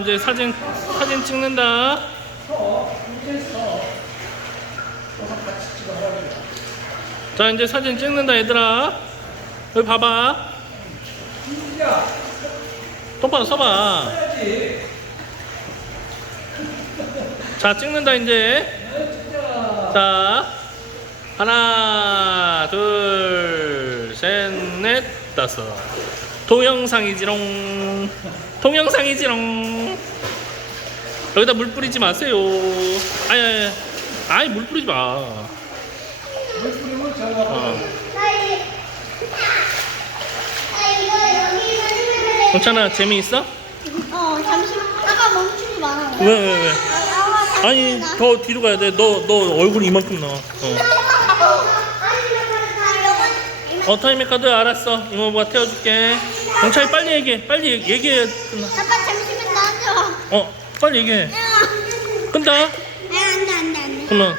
이제 사진 사진 찍는다. 자 이제 사진 찍는다 얘들아. 여기 봐봐. 똑바로 서봐. 자 찍는다 이제. 자 하나 둘 다섯. 동영상이지롱. 동영상이지롱. 여기다 물 뿌리지 마세요. 아니, 아니, 아니 물 뿌리지 마. 물 뿌리면 저거 어. 나 이- 나 이거 여기 있는 괜찮아 재미있어? 어 잠시 아까 멈추지 마. 왜 왜 왜? 아, 잠시 아니 나. 더 뒤로 가야 돼. 너너 얼굴 이만큼 나와. 어. 어 타이밍 카드 알았어. 이모부가 태워줄게. 경찰 빨리 얘기해. 빨리 얘기- 얘기해. 끝나. 아빠 잠시만 와. 어 빨리 얘기해. 아, 안돼 안돼 안돼. 그러면